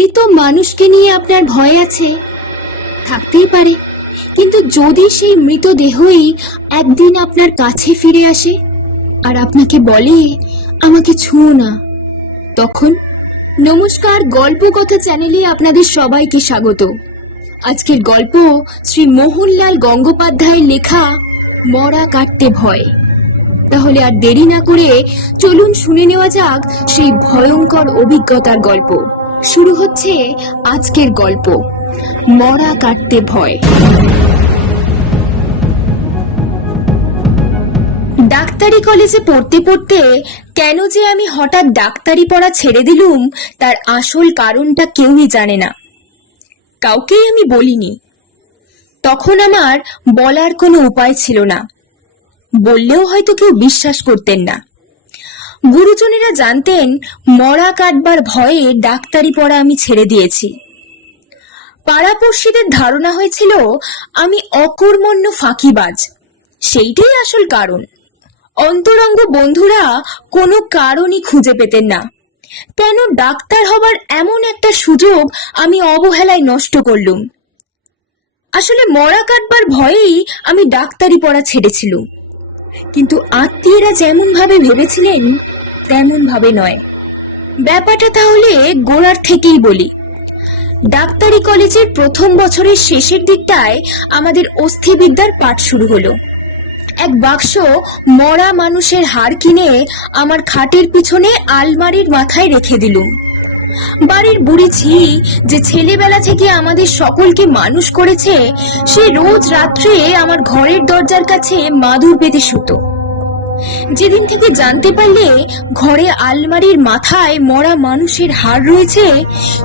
মৃত মানুষকে নিয়ে আপনার ভয় আছে, থাকতেই পারে। কিন্তু যদি সেই মৃতদেহই একদিন আপনার কাছে ফিরে আসে আর আপনাকে বলে আমাকে ছুঁয়ো না, তখন? নমস্কার, গল্প কথা চ্যানেলে আপনাদের সবাইকে স্বাগত। আজকের গল্প শ্রী মোহনলাল গঙ্গোপাধ্যায়ের লেখা মরা কাটতে ভয়। তাহলে আর দেরি না করে চলুন শুনে নেওয়া যাক সেই ভয়ঙ্কর অভিজ্ঞতার গল্প। শুরু হচ্ছে আজকের গল্প, মরা কাটতে ভয়। ডাক্তারি কলেজে পড়তে পড়তে কেন যে আমি হঠাৎ ডাক্তারি পড়া ছেড়ে দিলুম তার আসল কারণটা কেউই জানে না, কাউকেই আমি বলিনি। তখন আমার বলার কোনো উপায় ছিল না, বললেও হয়তো কেউ বিশ্বাস করতেন না। গুরুজনেরা জানতেন মরা কাটবার ভয়ে ডাক্তারি পড়া আমি ছেড়ে দিয়েছি। পাড়াপড়শিদের ধারণা হয়েছিল আমি অকর্মণ্য ফাঁকিবাজ, সেইটাই আসল কারণ। অন্তরঙ্গ বন্ধুরা কোনো কারণই খুঁজে পেতেন না কেন ডাক্তার হবার এমন একটা সুযোগ আমি অবহেলায় নষ্ট করলুম। আসলে মরা কাটবার ভয়েই আমি ডাক্তারি পড়া ছেড়েছিলুম, কিন্তু আত্মীয়রা যেমন ভাবে ভেবেছিলেন তেমন ভাবে নয়। ব্যাপারটা তাহলে গোড়ার থেকেই বলি। ডাক্তারি কলেজের প্রথম বছরের শেষের দিকটায় আমাদের অস্থিবিদ্যার পাঠ শুরু হলো। এক বাক্স মরা মানুষের হাড় কিনে আমার খাটের পিছনে আলমারির মাথায় রেখে দিলুম। বাড়ির বুড়ি ঝি যে ছেলেবেলা থেকে আমাদের সকলকে মানুষ করেছে, সে রোজ রাত্রে আমার ঘরের দরজার কাছে মাদুর বেঁধে শুতো। যেদিন থেকে জানতে পারলে ঘরে আলমারির মাথায় মরা মানুষের হাড় রয়েছে,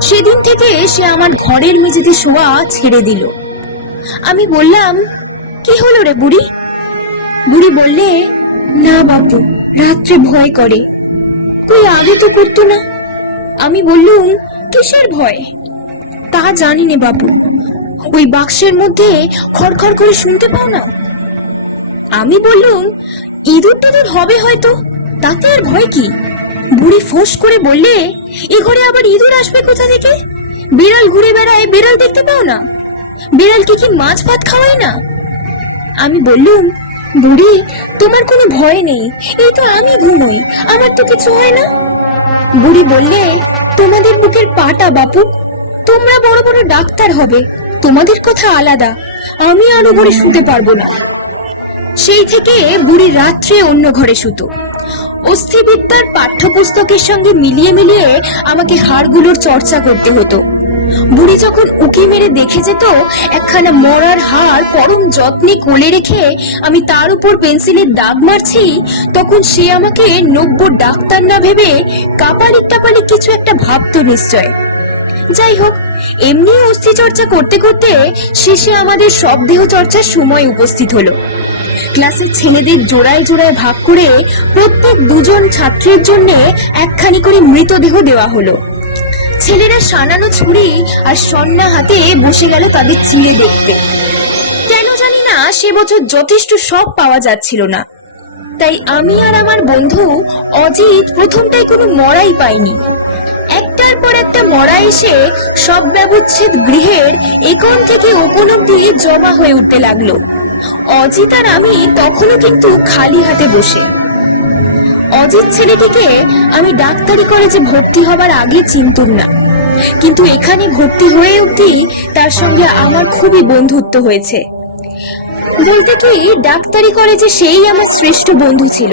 সেদিন থেকে সে আমার ঘরের মেঝেতে শোয়া ছেড়ে দিল। আমি বললাম, কি হলো রে বুড়ি? বুড়ি বললে, না বাপু, রাত্রে ভয় করে। তুই আগে তো করতো না। আমি বললুম, কিসের ভয়? তা জানি নে বাপু, ওই বাক্সের মধ্যে খড়খড় করে শুনতে পাও না? আমি বললুম, ইঁদুর টিঁদুর হবে হয়তো, তাতে আর ভয় কি? বুড়ি ফোঁস করে বললে, এ ঘরে আবার ইঁদুর আসবে কোথা থেকে? বিড়াল ঘুরে বেড়ায়, বিড়াল দেখতে পাও না? বিড়ালকে কি মাছ ভাত খাওয়াই না? আমি বললুম, বুড়ি, তোমার কোনো ভয় নেই, এই তো আমি ঘুমোই, আমার তো কিছু হয় না। বুড়ি বললে, তোমাদের বুকের পাটা বাপু, তোমরা বড় বড় ডাক্তার হবে, তোমাদের কথা আলাদা, আমি আরো ঘরে শুতে পারবো না। সেই থেকে বুড়ি রাত্রে অন্য ঘরে শুতো। অস্থিবিদ্যার পাঠ্যপুস্তকের সঙ্গে মিলিয়ে মিলিয়ে আমাকে হাড়গুলোর চর্চা করতে হতো। বুড়ি যখন উকি মেরে দেখে যেত একখানা মরার হাড় পরম যত্নে কোলে রেখে আমি তার উপর পেন্সিলের দাগ মারছি, তখন সে আমাকে নব্য ডাক্তার না ভেবে কাপালিক টাপালিক কিছু একটা ভাবতো নিশ্চয়। যাই হোক, এমনি অস্থি চর্চা করতে করতে শেষে আমাদের সব দেহ চর্চার সময় উপস্থিত হলো। ক্লাসের ছেলেদের জোড়ায় জোড়ায় ভাগ করে প্রত্যেক দুজন ছাত্রের জন্য একখানি করে মৃতদেহ দেওয়া হলো। ছেলেরা সানানো ছুরি আর সন্না হাতে বসে গেল তাদের চিড়ে দেখতে। কেন জানি না সে বছর যথেষ্ট সব পাওয়া যাচ্ছিল না, তাই আমি আর আমার বন্ধু অজিত প্রথমটাই কোনো মরাই পাইনি। একটার পর একটা মরা এসে সব ব্যবচ্ছেদ গৃহের একন থেকে ওকন অব্দি জমা হয়ে উঠতে লাগলো। অজিত আর আমি তখনও কিন্তু খালি হাতে বসে। অজিত ছেলেটিকে আমি ডাক্তারি কলেজে ভর্তি হবার আগে চিনতুম না, কিন্তু এখানে ভর্তি হয়ে অবধি তার সঙ্গে আমার খুবই বন্ধুত্ব হয়েছে। বলতে কি, ডাক্তারি কলেজে সেই আমার শ্রেষ্ঠ বন্ধু ছিল।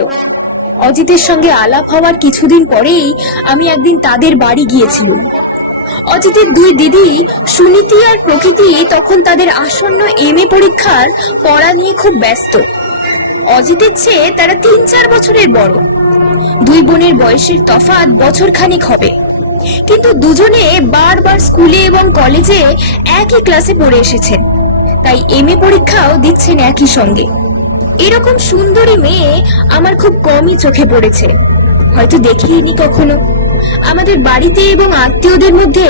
অজিতের সঙ্গে আলাপ হওয়ার কিছুদিন পরেই আমি একদিন তাদের বাড়ি গিয়েছিলাম। অজিতের দুই দিদি সুনীতি আর প্রকৃতি তখন তাদের আসন্ন এমএ পরীক্ষার পড়া নিয়ে খুব ব্যস্ত। অজিতের চেয়ে তারা ৩-৪ বছরের বড়। দুই বোনের বয়সের তফাৎ বছরখানিক হবে, কিন্তু দুজনে বারবার স্কুলে এবং কলেজে একই ক্লাসে পড়ে এসেছে, তাই এমএ পরীক্ষাও দিচ্ছেন একই সঙ্গে। এরকম সুন্দরী মেয়ে আমার খুব কমই চোখে পড়েছে, হয়তো দেখিনি কখনো। আমাদের বাড়িতে এবং আত্মীয়দের মধ্যে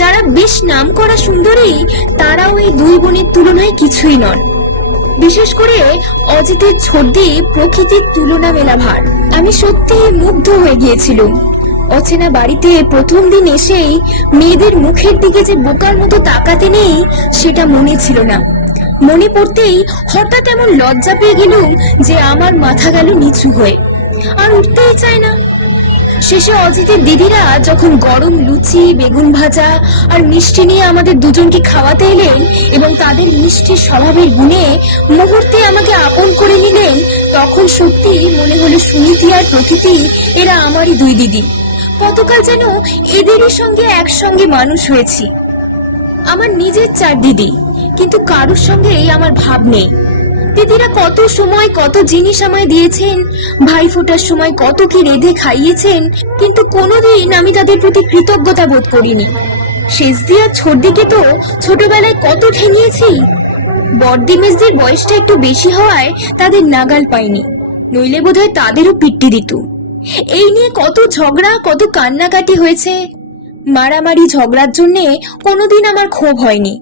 যারা বেশ নাম করা সুন্দরী, তারাও এই দুই বোনের তুলনায় কিছুই নন। বিশেষ করে অজিতের ছর্দি প্রকৃতির তুলনা মেলা ভার। আমি সত্যি মুগ্ধ হয়ে গিয়েছিলাম। অচেনা বাড়িতে প্রথম দিন এসেই মেয়েদের মুখের দিকে যে বোকার মতো তাকাতে নেই সেটা মনে ছিল না। মনে পড়তেই হঠাৎ এমন লজ্জা পেয়ে গেলুম যে আমার মাথা গেল নিচু হয়ে, আর উঠতেই চায় না। শেষে অজিতের দিদিরা যখন গরম লুচি, বেগুন ভাজা আর মিষ্টি নিয়ে আমাদের দুজনকে খাওয়াতে এলেন এবং তাদের মিষ্টি স্বভাবের গুণে মুহূর্তে আমাকে আপন করে নিলেন, তখন সত্যি মনে হলো সুনীতি আর প্রকৃতি এরা আমারই দুই দিদি। কতকাল যেন এদেরই সঙ্গে একসঙ্গে মানুষ হয়েছি। আমার নিজের 4 দিদি, কিন্তু কারোর সঙ্গেই আমার ভাব নেই। দিদিরা কত সময় কত জিনিস আমায় দিয়েছেন, ভাইফোঁটার সময় কত কি রেঁধে খাইয়েছেন, কিন্তু কোনোদিন আমি তাদের প্রতি কৃতজ্ঞতা বোধ করিনি। শেষ দিয়ে ছোটদিকে তো ছোটবেলায় কত ঠেঙিয়েছি। বড়দি মেজদির বয়সটা একটু বেশি হওয়ায় তাদের নাগাল পাইনি, নইলে বোধহয় তাদেরও পিট্টি দিত। এই নিয়ে কত ঝগড়া, কত কান্নাকাটি হয়েছে। মারামারি ঝগড়ার জন্যে কোনোদিন আমার ক্ষোভ হয়নি।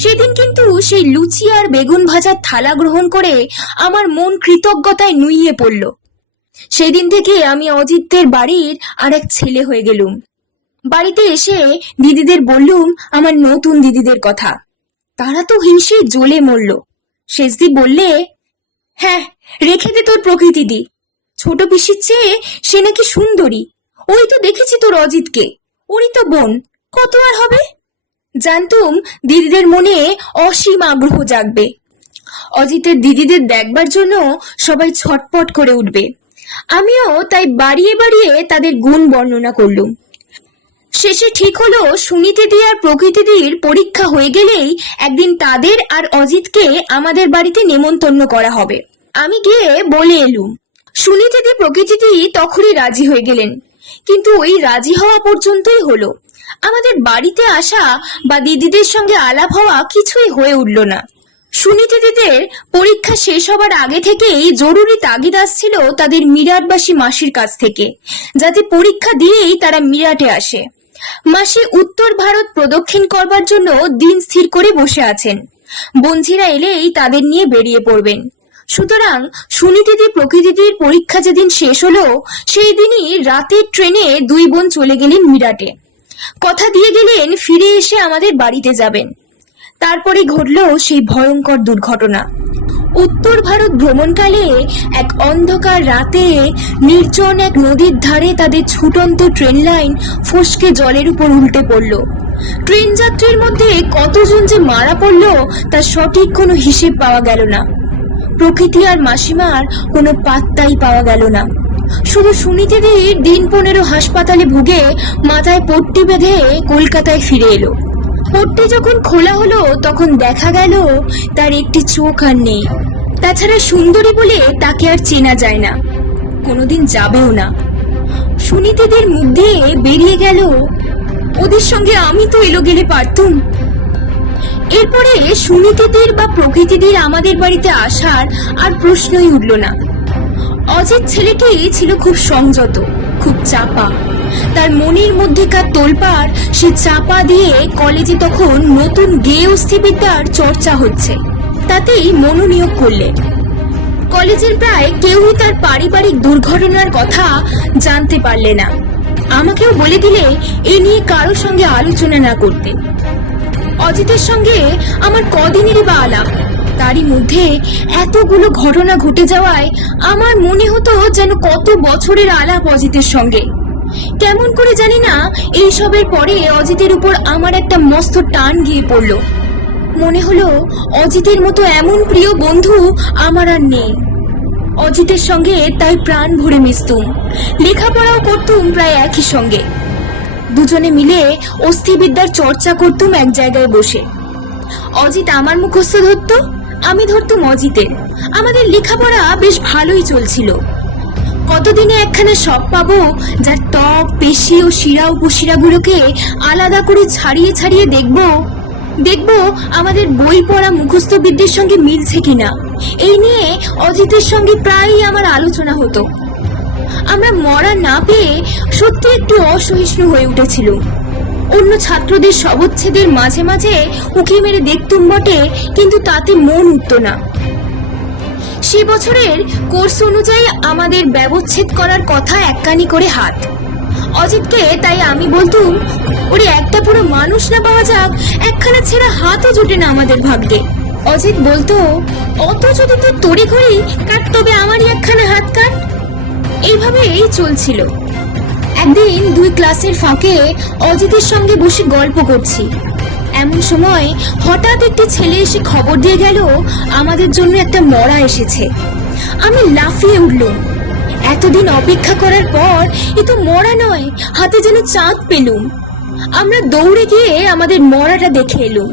সেদিন কিন্তু সেই লুচি আর বেগুন ভাজার থালা গ্রহণ করে আমার মন কৃতজ্ঞতায় নুইয়ে পড়ল। সেদিন থেকে আমি অজিতের বাড়ির আর এক ছেলে হয়ে গেলুম। বাড়িতে এসে দিদিদের বললুম আমার নতুন দিদিদের কথা। তারা তো হিংসে জ্বলে মরল। শেষদি বললে, হ্যাঁ, রেখে দে তোর প্রকৃতি দি, ছোট পিসির চেয়ে সে নাকি সুন্দরী। ওই তো দেখেছি তোর অজিতকে, ওরই তো বোন, কত আর হবে। জানতুম দিদিদের মনে অসীম আগ্রহ জাগবে। অজিতের দিদিদের দেখবার জন্য সবাই ছটপট করে উঠবে। আমিও তাই বাড়িয়ে বাড়িয়ে তাদের গুণ বর্ণনা করলুম। শেষে ঠিক হলো সুনীতিদি আর প্রকৃতিদির পরীক্ষা হয়ে গেলেই একদিন তাদের আর অজিতকে আমাদের বাড়িতে নেমন্তন্ন করা হবে। আমি গিয়ে বলে এলুম। সুনীতিদি প্রকৃতিদি তখনই রাজি হয়ে গেলেন, কিন্তু ওই রাজি হওয়া পর্যন্তই হলো। আমাদের বাড়িতে আসা বা দিদিদের সঙ্গে আলাপ হওয়া কিছুই হয়ে উঠল না। সুনীতিদিদের পরীক্ষা শেষ হবার আগে থেকেই জরুরি তাগিদ আসছিল তাদের মিরাটবাসী মাসির কাছ থেকে, যাতে পরীক্ষা দিয়েই তারা মিরাটে আসে। মাসি উত্তর ভারত প্রদক্ষিণ করবার জন্য দিন স্থির করে বসে আছেন। বঞ্ঝিরা এলেই তাদের নিয়ে বেরিয়ে পড়বেন। সুতরাং সুনীতিদি প্রকৃতিদির পরীক্ষা যেদিন শেষ হলো সেই দিনই রাতের ট্রেনে 2 বোন চলে গেলেন মিরাটে। কথা দিয়ে গেলেন ফিরে এসে আমাদের বাড়িতে যাবেন। তারপরে ঘটল সেই ভয়ঙ্কর দুর্ঘটনা। উত্তর ভারত ভ্রমণকালে এক অন্ধকার রাতে নির্জন এক নদীর ধারে তাদের ছুটন্ত ট্রেন লাইন ফসকে জলের উপর উল্টে পড়ল। ট্রেন যাত্রীর মধ্যে কতজন যে মারা পড়ল তার সঠিক কোনো হিসেব পাওয়া গেল না। প্রকৃতি আর মাসিমার কোনো পাত্তাই পাওয়া গেল না। শুধু সুনীতিদির দিন 15 হাসপাতালে ভুগে মাথায় পট্টি বেঁধে কলকাতায় ফিরে এলো। পট্টি যখন খোলা হলো তখন দেখা গেল তার একটি চোখ আর নেই। তাছাড়া সুন্দরী বলে তাকে আর চেনা যায় না, কোনোদিন যাবেও না। সুনীতিদের মুখ দিয়ে বেরিয়ে গেল, ওদের সঙ্গে আমি তো এলো গেলে পারতুম। এরপরে সুনীতিদের বা প্রকৃতিদের আমাদের বাড়িতে আসার আর প্রশ্নই উঠল না। অজিত ছেলেটি ছিল খুব সংযত, খুব চাপা। তার মনের মধ্যেকার তোলপাড় সে চাপা দিয়ে কলেজে তখন নতুন গেয় অস্থিবিদ্যার চর্চা হচ্ছে, তাতেই মনোনিয়োগ করলেন। কলেজের প্রায় কেউই তার পারিবারিক দুর্ঘটনার কথা জানতে পারলে না। আমাকেও বলে দিলে এ নিয়ে কারো সঙ্গে আলোচনা না করতে। অজিতের সঙ্গে আমার কদিনেরই বা আলাপ, তারই মধ্যে এতগুলো ঘটনা ঘটে যাওয়ায় আমার মনে হতো যেন কত বছরের আলাপ অজিতের সঙ্গে। কেমন করে জানি না এইসবের পরে অজিতের উপর আমার একটা মস্ত টান গিয়ে পড়ল। মনে হলো অজিতের মতো এমন প্রিয় বন্ধু আমার আর নেই। অজিতের সঙ্গে তাই প্রাণ ভরে মিশতুম, লেখাপড়াও করতুম প্রায় একই সঙ্গে। দুজনে মিলে অস্থিবিদ্যার চর্চা করতুম এক জায়গায় বসে। অজিত আমার মুখস্থ ধরত, আমি ধরতুম অজিতের। আমাদের লেখাপড়া বেশ ভালোই চলছিল। কতদিনে একখানা শখ পাবো যার ত্বক, পেশি ও শিরা উপশিরাগুলোকে আলাদা করে ছাড়িয়ে ছাড়িয়ে দেখবো আমাদের বই পড়া মুখস্থ বিদ্যের সঙ্গে মিলছে কিনা। এই নিয়ে অজিতের সঙ্গে প্রায়ই আমার আলোচনা হতো। আমরা মরা না পেয়ে সত্যি একটু অসহিষ্ণু হয়ে উঠেছিল। অন্য ছাত্রদের শবচ্ছেদের মাঝে মাঝে উঁকি মেরে দেখতুম বটে, কিন্তু তাতে মন উঠত না। সে বছরের কোর্স অনুযায়ী আমাদের ব্যবচ্ছেদ করার কথা এককানি করে হাত। অজিতকে তাই আমি বলতুম, ওরে একটা পুরো মানুষ না পাওয়া যাক, একখানা ছেঁড়া হাতও জোটে না আমাদের ভাগ্যে। অজিত বলতো, অত যদি তোর তড়িঘড়ি কাট, তবে আমারই একখানা হাত কাট। এইভাবেই চলছিল। একদিন দুই ক্লাসের ফাঁকে অজিতের সঙ্গে বসে গল্প করছি। এমন সময় হঠাৎ একটি ছেলে এসে খবর দিয়ে গেল আমাদের জন্য একটা মরা এসেছে। আমি লাফিয়ে উঠলুম। এতদিন অপেক্ষা করার পর এ তো মরা নয়, হাতে যেন চাঁদ পেলুম। আমরা দৌড়ে গিয়ে আমাদের মরাটা দেখে এলুম।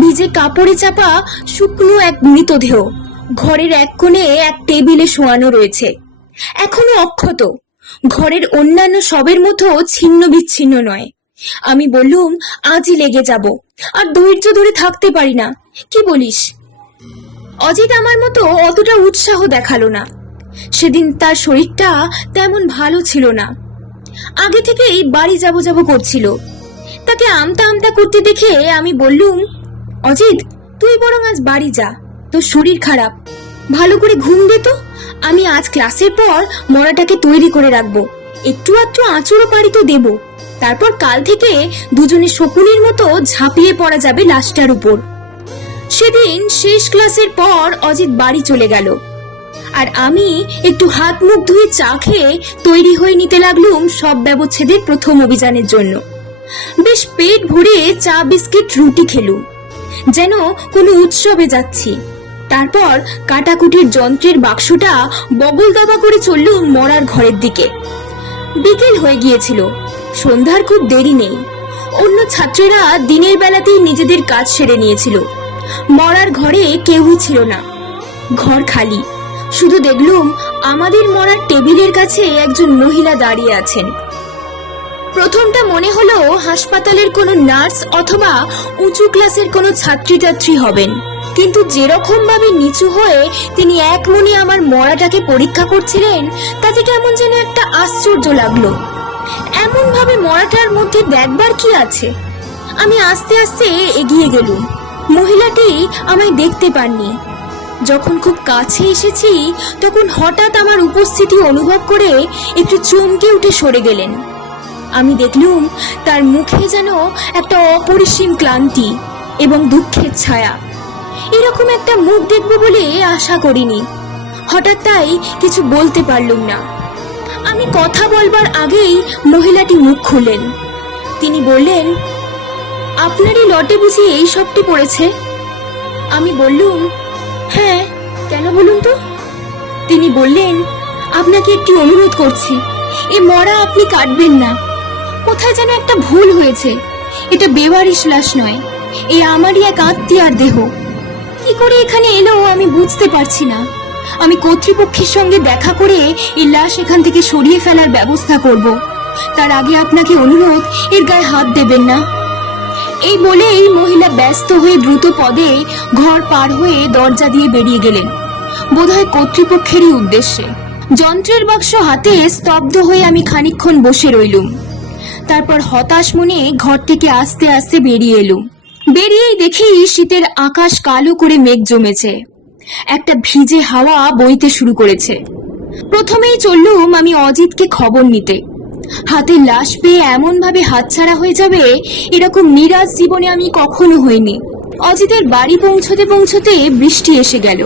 ভিজে কাপড়ে চাপা শুকনো এক মৃতদেহ ঘরের এক কোণে এক টেবিলে শোয়ানো রয়েছে, এখনো অক্ষত। ঘরের অন্যান্য সবের মতো ছিন্ন বিচ্ছিন্ন নয়। আমি বললুম, আজই লেগে যাব, আর ধৈর্য ধরে থাকতে পারি না। কি বলিস? অজিত আমার মতো অতটা উৎসাহ দেখালো না। সেদিন তার শরীরটা তেমন ভালো ছিল না। আগে থেকেই বাড়ি যাব যাব করছিল। তাকে আমতা আমতা করতে দেখে আমি বললুম, অজিত, তুই বরং আজ বাড়ি যা, তোর শরীর খারাপ, ভালো করে ঘুম দে তো। আমি আজ ক্লাসের পর মরাটাকে তৈরি করে রাখবো, একটু আধটু আঁচড়ও পারি তো দেব। তারপর কাল থেকে দুজনে শকুনির মতো ঝাঁপিয়ে পড়া যাবে লাশটার উপর। সেদিন শেষ ক্লাসের পর অজিত বাড়ি চলে গেল, আর আমি একটু হাত মুখ ধুয়ে চা খেয়ে তৈরি হয়ে নিতে লাগলুম সব ব্যবচ্ছেদের প্রথম অভিযানের জন্য। বেশ পেট ভরে চা বিস্কিট রুটি খেলুম, যেন কোনো উৎসবে যাচ্ছি। তারপর কাটাকুটির যন্ত্রের বাক্সটা বগল দাবা করে চললুম মরার ঘরের দিকে। বিকেল হয়ে গিয়েছিল, সন্ধ্যার খুব দেরি নেই। অন্য ছাত্রীরা দিনের বেলাতেই নিজেদের কাজ সেরে নিয়েছিল। মরার ঘরে কেউই ছিল না, ঘর খালি। শুধু দেখলুম আমাদের মরার টেবিলের কাছে একজন মহিলা দাঁড়িয়ে আছেন। প্রথমটা মনে হলো হাসপাতালের কোনো নার্স অথবা উঁচু ক্লাসের কোনো ছাত্রী হবেন, কিন্তু যেরকম ভাবে নিচু হয়ে তিনি এক মনে আমার মরাটাকে পরীক্ষা করছিলেন, তাতে কেমন যেন একটা আশ্চর্য লাগলো। এমন ভাবে মরাটার মধ্যে দেখবার কি আছে? আমি আস্তে আস্তে এগিয়ে গেলুম। মহিলাটি আমায় দেখতে পাননি। যখন খুব কাছে এসেছি, তখন হঠাৎ আমার উপস্থিতি অনুভব করে একটু চমকে উঠে সরে গেলেন। আমি দেখলুম তার মুখে যেন একটা অপরিসীম ক্লান্তি এবং দুঃখের ছায়া। এরকম একটা মুখ দেখব বলে আশা করিনি। হঠাৎ তাই কিছু বলতে পারলুম না। আমি কথা বলবার আগেই মহিলাটি মুখ খুললেন। তিনি বললেন, আপনারই লটে বুঝি এই সবটি পড়েছে? আমি বললুম, হ্যাঁ, কেন বলুন তো? তিনি বললেন, আপনাকে একটি অনুরোধ করছি, এ মরা আপনি কাটবেন না। কোথায় যেন একটা ভুল হয়েছে। এটা বেওয়ারিশ লাশ নয়, এ আমারই এক আত্মীয়ার দেহ। কি করে এখানে এলো আমি বুঝতে পারছি না। আমি কর্তৃপক্ষের সঙ্গে দেখা করে এই লাশ এখান থেকে সরিয়ে ফেলার ব্যবস্থা করব। তার আগে আপনাকে অনুরোধ, এর গায়ে হাত দেবেন না। এই বলে এই মহিলা ব্যস্ত হয়ে দ্রুত পদে ঘর পার হয়ে দরজা দিয়ে বেরিয়ে গেলেন, বোধহয় কর্তৃপক্ষেরই উদ্দেশ্যে। যন্ত্রের বাক্স হাতে স্তব্ধ হয়ে আমি খানিকক্ষণ বসে রইলুম। তারপর হতাশ মনে ঘর থেকে আস্তে আস্তে বেরিয়ে এলুম। বেরিয়েই দেখি শীতের আকাশ কালো করে মেঘ জমেছে, একটা ভিজে হাওয়া বইতে শুরু করেছে। প্রথমেই চললুম আমি অজিতকে খবর নিতে। হাতে লাশ পেয়ে এমন ভাবে হাতছাড়া হয়ে যাবে এরকম নিরাশ জীবনে আমি কখনো হইনি। অজিতের বাড়ি পৌঁছতে পৌঁছতে বৃষ্টি এসে গেল।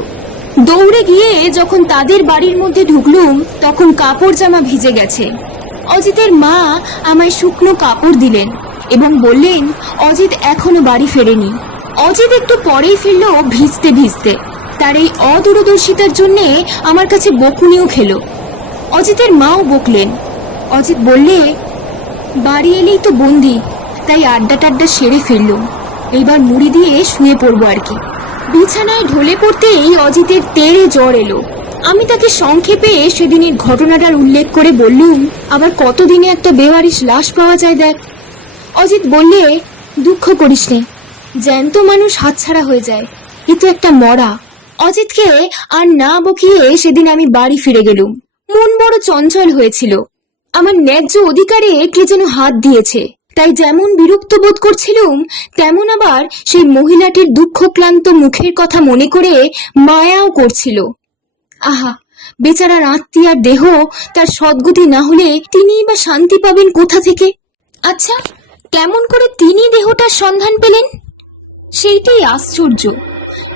দৌড়ে গিয়ে যখন তাদের বাড়ির মধ্যে ঢুকলুম, তখন কাপড় জামা ভিজে গেছে। অজিতের মা আমায় শুকনো কাপড় দিলেন এবং বললেন অজিত এখনো বাড়ি ফেরেনি। অজিত একটু পরেই ফিরল ভিজতে ভিজতে। তার এই অদূরদর্শিতার জন্যে আমার কাছে বকুনিও খেলো। অজিতের মাও বকলেন। অজিত বললে, বাড়ি এলেই তো বন্দি, তাই আড্ডা টাড্ডা সেরে ফেললুম, এইবার মুড়ি দিয়ে শুয়ে পড়বো আর কি। বিছানায় ঢলে পড়তেই অজিতের তেড়ে জ্বর এলো। আমি তাকে সংক্ষেপে সেদিনের ঘটনাটার উল্লেখ করে বললুম, আবার কতদিনে একটা বেওয়ারিশ লাশ পাওয়া যায় দেখ। অজিত বললে, দুঃখ করিস নে, জ্যান্ত মানুষ হাতছাড়া হয়ে যায়, এ তো একটা মরা। অজিতকে আর না বকিয়ে সেদিন আমি বাড়ি ফিরে গেলুম। মন বড় চঞ্চল হয়েছিল। আমার ন্যায্য অধিকারে কে যেন হাত দিয়েছে, তাই যেমন বিরক্ত বোধ করছিলুম, তেমন আবার সেই মহিলাটির দুঃখক্লান্ত মুখের কথা মনে করে মায়াও করছিল। আহা, বেচারার আত্মীয়ার দেহ তার সদ্গতি না হলে তিনিই বা শান্তি পাবেন কোথা থেকে? আচ্ছা, কেমন করে তিনি দেহটার সন্ধান পেলেন? সেইটাই আশ্চর্য।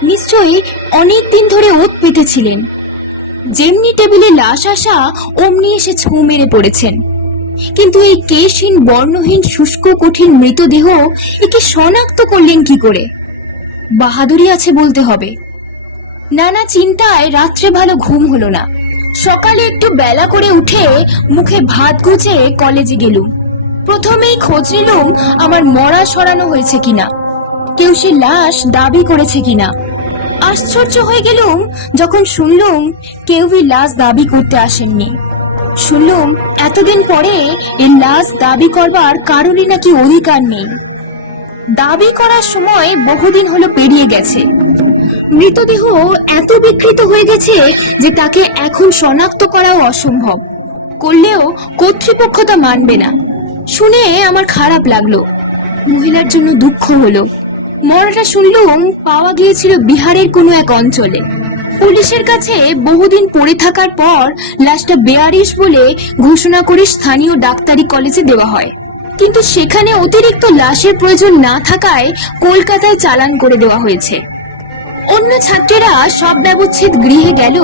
নিশ্চয়ই অনেক দিন ধরে ওত পেতেছিলেন। যেমনি টেবিলে লাশ আসা অমনি এসে ছু মেরে পড়েছেন। কিন্তু এই কেশহীন বর্ণহীন শুষ্ক কঠিন মৃতদেহ একে শনাক্ত করলেন কি করে? বাহাদুরি আছে বলতে হবে। নানা চিন্তায় রাত্রে ভালো ঘুম হলো না। সকালে একটু বেলা করে উঠে মুখে ভাত গুজে কলেজে গেলুম। প্রথমেই খোঁজ নিলুম আমার মরা সরানো হয়েছে কিনা, কেউ সে লাশ দাবি করেছে কিনা। আশ্চর্য হয়ে গেলুম যখন শুনলুম কেউই লাশ দাবি করতে আসেননি। শুনলুম এতদিন পরে এই লাশ দাবি করবার কারোরই নাকি অধিকার নেই। দাবি করার সময় বহুদিন হলো পেরিয়ে গেছে। মৃতদেহ এত বিকৃত হয়ে গেছে যে তাকে এখন শনাক্ত করাও অসম্ভব। করলেও কর্তৃপক্ষ তা মানবে না। শুনে আমার খারাপ লাগলো, মহিলার জন্য দুঃখ হলো। মরাটা শুনলুম পাওয়া গিয়েছিল বিহারের কোনো এক অঞ্চলে। পুলিশের কাছে বহুদিন পড়ে থাকার পর লাশটা বেয়ারিশ বলে ঘোষণা করে স্থানীয় ডাক্তারি কলেজে দেওয়া হয়। কিন্তু সেখানে অতিরিক্ত লাশের প্রয়োজন না থাকায় কলকাতায় চালান করে দেওয়া হয়েছে। অন্য ছাত্রীরা সব ব্যবচ্ছেদ গৃহে গেল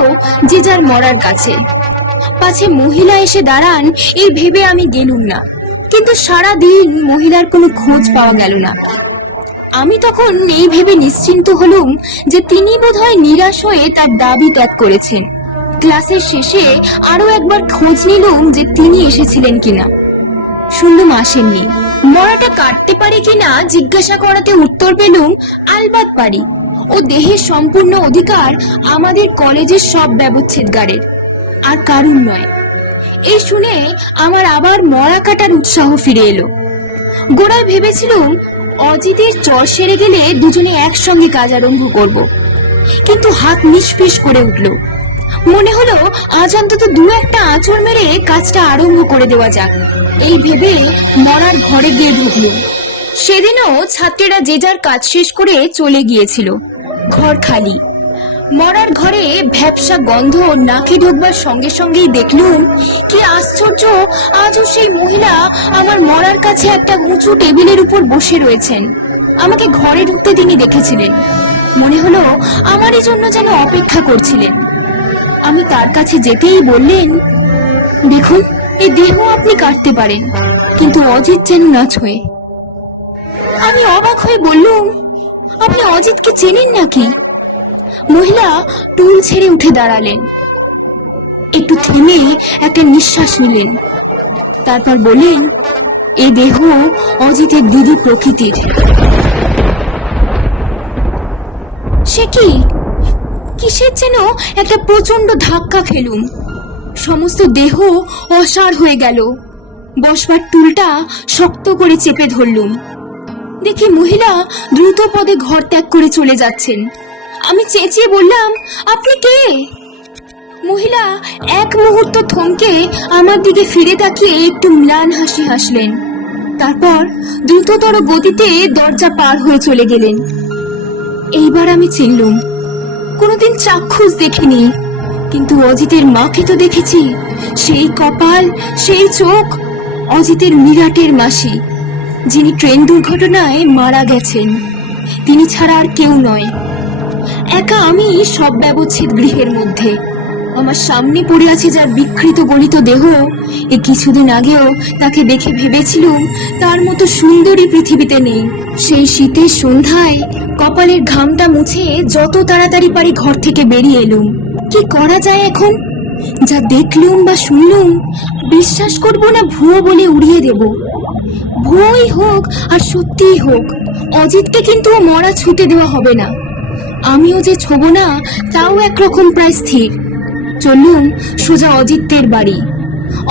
যে যার মরার কাছে। পাছে মহিলা এসে দাঁড়ান এই ভেবে আমি গেলুম না। কিন্তু সারা দিন মহিলার কোনো খোঁজ পাওয়া গেল না। আমি তখন এই ভেবে নিশ্চিন্ত হলুম যে তিনি বোধহয় নিরাশ হয়ে তার দাবি ত্যাগ করেছেন। ক্লাসের শেষে আরো একবার খোঁজ নিলুম যে তিনি এসেছিলেন কিনা। শুনলুম আসেননি। মরাটা কাটতে পারি কিনা জিজ্ঞাসা করাতে উত্তর পেলুম আলবাত পারি। ও দেহের সম্পূর্ণ অধিকার আমাদের কলেজের সব ব্যবচ্ছেদগারের, আর কারুর নয়। এই শুনে আমার আবার মরা কাটার উৎসাহ ফিরে এলো। গোড়ায় ভেবেছিলুম অজিতের জ্বর সেরে গেলে দুজনে একসঙ্গে কাজ আরম্ভ করব, কিন্তু হাত নিষ্পিস করে উঠল। মনে হলো আজ অন্তত দু একটা আঁচড় মেরে কাজটা আরম্ভ করে দেওয়া যাক। এই ভেবে মরার ঘরে গিয়ে ঢুকলুম। সেদিনও ছাত্রীরা যে যার কাজ শেষ করে চলে গিয়েছিল। ঘর খালি। মরার ঘরে ভ্যাপসা গন্ধ নাকে ঢুকবার সঙ্গে সঙ্গেই দেখলুম কি আশ্চর্য, আজও সেই মহিলা আমার মরার কাছে একটা উঁচু টেবিলের উপর বসে রয়েছেন। আমাকে ঘরে ঢুকতে তিনি দেখেছিলেন। মনে হলো আমারই জন্য যেন অপেক্ষা করছিলেন। আমি তার কাছে যেতেই বললেন, দেখুন, এই দেহ আপনি কাটতে পারেন, কিন্তু অজিত যেন না ছোঁয়ে। আমি অবাক হয়ে বললুম, আপনি অজিতকে চেনেন নাকি? মহিলা টুল ছেড়ে উঠে দাঁড়ালেন। একটু থেমে একটা নিঃশ্বাস নিলেন। তারপর বললেন, এ দেহ অজিতের দিদি প্রকৃতির। সে কি? কিসের যেন একটা প্রচন্ড ধাক্কা খেলুম। সমস্ত দেহ অসাড় হয়ে গেল। বসবার টুলটা শক্ত করে চেপে ধরলুম। দেখি মহিলা দ্রুত পদে ঘর ত্যাগ করে চলে যাচ্ছেন। আমি চেঁচিয়ে বললাম, আপনি কে? মহিলা এক মুহূর্ত থমকে আমার দিকে ফিরে তাকিয়ে একটু ম্লান হাসি হাসলেন। তারপর দ্রুততর গতিতে দরজা পার হয়ে চলে গেলেন। এইবার আমি চিনলুম, কোনোদিন চাক্ষুষ দেখিনি, কিন্তু অজিতের মাকে তো দেখেছি। সেই কপাল, সেই চোখ, অজিতের মিরাটের মাসি, যিনি ট্রেন দুর্ঘটনায় মারা গেছেন। তিনি ছাড়া আর কেউ নয়। একা আমি সব ব্যবচ্ছেদ গৃহের মধ্যে। আমার সামনে পড়ে আছে যার বিকৃত গলিত দেহ। এই কিছুদিন আগেও তাকে দেখে ভেবেছিলুম তার মতো সুন্দরী পৃথিবীতে নেই। সেই শীতের সন্ধ্যায় কপালের ঘামটা মুছে যত তাড়াতাড়ি পারি ঘর থেকে বেরিয়ে এলুম। কি করা যায় এখন? যা দেখলুম বা শুনলুম বিশ্বাস করব না ভুয়ো বলে উড়িয়ে দেব? ভুয়োই হোক আর সত্যিই হোক, অজিতকে কিন্তু মরা ছুটে দেওয়া হবে না। আমিও যে ছোব না তাও একরকম প্রায় স্থির। চললুম সোজা অজিতের বাড়ি।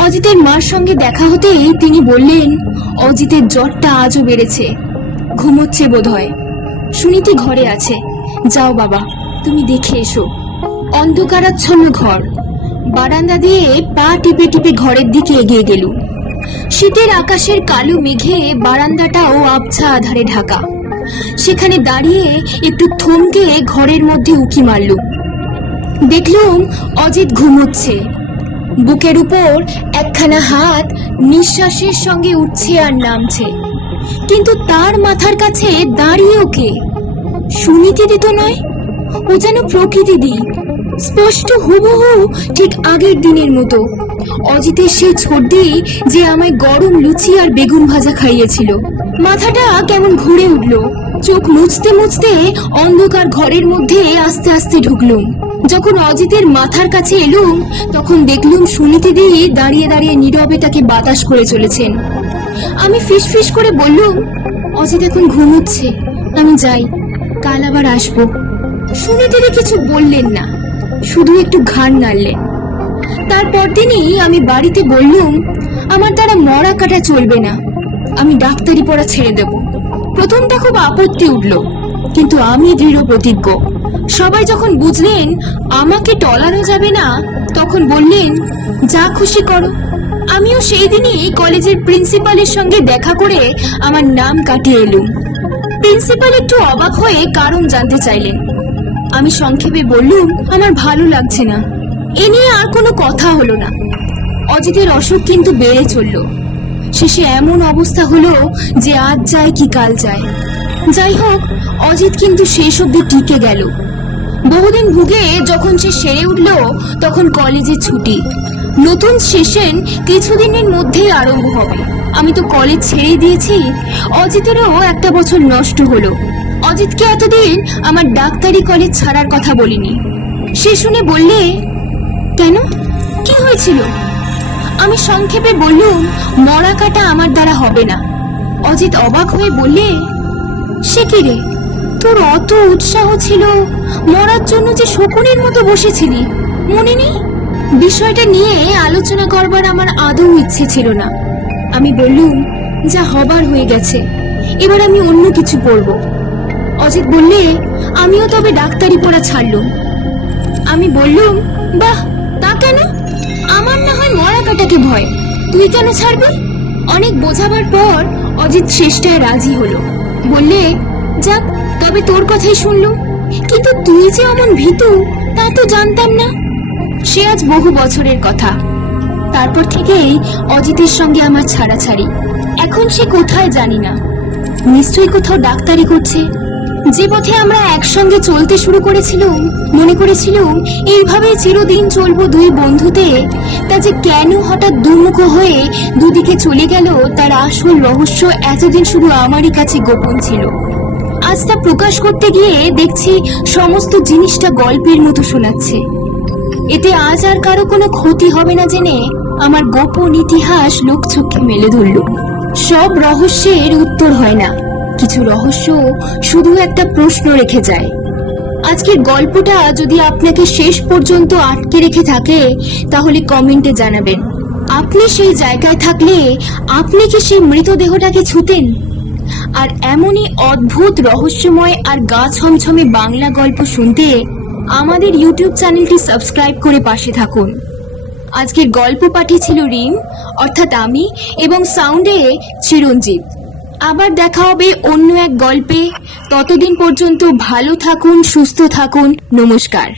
অজিতের মার সঙ্গে দেখা হতেই তিনি বললেন, অজিতের জ্বরটা আজও বেড়েছে, ঘুমোচ্ছে বোধহয়। সুনীতি ঘরে আছে, যাও বাবা, তুমি দেখে এসো। অন্ধকারাচ্ছন্ন ঘর। বারান্দা দিয়ে পা টিপে টিপে ঘরের দিকে এগিয়ে গেল। শীতের আকাশের কালো মেঘে বারান্দাটাও আবছা আধারে ঢাকা। সেখানে দাঁড়িয়ে একটু থমকে ঘরের মধ্যে উঁকি মারলুম। দেখলুম অজিত ঘুমোচ্ছে। বুকের উপর একখানা হাত নিঃশ্বাসের সঙ্গে উঠছে আর নামছে, কিন্তু তার মাথার কাছে দাঁড়িয়েও কে? সুনীতিদি তো নয়, ও যেন প্রকৃতিদি, স্পষ্ট হুবহু ঠিক আগের দিনের মতো। অজিতের সেই ছোটদি যে আমায় গরম লুচি আর বেগুন ভাজা খাইয়েছিল। মাথাটা কেমন ঘুরে উঠল। চোখ মুছতে মুছতে অন্ধকার ঘরের মধ্যে আস্তে আস্তে ঢুকলুম। যখন অজিতের মাথার কাছে এলুম তখন দেখলুম সুনীতিদি দাঁড়িয়ে দাঁড়িয়ে নীরবে তাকে বাতাস করে চলেছেন। আমি ফিস ফিস করে বললুম, অজিত এখন ঘুমোচ্ছে, আমি যাই, কাল আবার আসবো। সুনীতিদি কিছু বললেন না, শুধু একটু ঘাড় নাড়লেন। তারপর দিনই আমি বাড়িতে বললুম, আমার দ্বারা মরা কাটা চলবে না, আমি ডাক্তারি পড়া ছেড়ে দেব। প্রথমটা খুব আপত্তি উঠল, কিন্তু আমি দৃঢ় প্রতিজ্ঞ। সবাই যখন বুঝলেন আমাকে টলানো যাবে না, তখন বললেন, যা খুশি করো। আমিও সেই দিনই কলেজের প্রিন্সিপালের সঙ্গে দেখা করে আমার নাম কাটিয়ে এলুম। প্রিন্সিপাল একটু অবাক হয়ে কারণ জানতে চাইলেন। আমি সংক্ষেপে বললুম, আমার ভালো লাগছে না। এ নিয়ে আর কোনো কথা হলো না। অজিতের অসুখ কিন্তু বেড়ে চলল। শেষে এমন অবস্থা হলো যে আজ যায় কি কাল যায়। যাই হোক, অজিত কিন্তু শেষ অবধি টিকে গেল। বহুদিন ভুগে যখন সে সেরে উঠল তখন কলেজে ছুটি। নতুন সেশন কিছুদিনের মধ্যেই আরম্ভ হবে। আমি তো কলেজ ছেড়েই দিয়েছি। অজিতেরও একটা বছর নষ্ট হলো। অজিতকে এতদিন আমার ডাক্তারি কলেজ ছাড়ার কথা বলিনি। সে শুনে বললে, কেন, কি হয়েছিল? আমি সংক্ষেপে বললুম, মরা কাটা আমার দ্বারা হবে না। অজিত অবাক হয়ে বললে, সে কি রে, তোর অত উৎসাহ ছিল, মরার জন্য যে শকুনের মতো বসেছিলি, মনে নেই? বিষয়টা নিয়ে আলোচনা করবার আমার আদৌ ইচ্ছে ছিল না। আমি বললুম, যা হবার হয়ে গেছে, এবার আমি অন্য কিছু পড়ব। অজিত বললে, আমিও তবে ডাক্তারি পড়া ছাড়লুম। আমি বললুম, বাহ, তা কেন? আমার না হয় মরা কাটাকে ভয়, তুই কেন ছাড়বি? অনেক বোঝাবার পর অজিত শেষটায় রাজি হলো। বললে, যাক, তবে তোর কথাই শুনলুম, কিন্তু তুই যে অমন ভীতু তা তো জানতাম না। সে আজ বহু বছরের কথা। তারপর থেকেই অজিতের সঙ্গে আমার ছাড়াছাড়ি। এখন সে কোথায় জানি না, নিশ্চয়ই কোথাও ডাক্তারি করছে। যে পথে আমরা একসঙ্গে চলতে শুরু করেছিলাম, মনে করেছিলাম এইভাবে চিরদিন চলবো দুই বন্ধুতে, তা যে কেন হঠাৎ দুর্মুখ হয়ে দুদিকে চলে গেল তার আসল রহস্য এতদিন শুধু আমারই কাছে গোপন ছিল। আজ তা প্রকাশ করতে গিয়ে দেখছি সমস্ত জিনিসটা গল্পের মতো শোনাচ্ছে। এতে আজ আর কারো কোনো ক্ষতি হবে না জেনে আমার গোপন ইতিহাস লোকচক্ষে মেলে ধরল। সব রহস্যের উত্তর হয় না, কিছু রহস্য শুধু একটা প্রশ্ন রেখে যায়। আজকের গল্পটা যদি আপনাকে শেষ পর্যন্ত আটকে রেখে থাকে তাহলে কমেন্টে জানাবেন। আপনি সেই জায়গায় থাকলে আপনি কি সেই মৃতদেহটাকে ছুতেন? আর এমনই অদ্ভুত রহস্যময় আর গা ছমছমে বাংলা গল্প শুনতে আমাদের ইউটিউব চ্যানেলটি সাবস্ক্রাইব করে পাশে থাকুন। আজকের গল্প পাঠিয়েছিল রিম, অর্থাৎ আমি, এবং সাউন্ডে চিরঞ্জিত। আবার দেখা হবে অন্য এক গল্পে। ততদিন পর্যন্ত ভালো থাকুন, সুস্থ থাকুন। নমস্কার।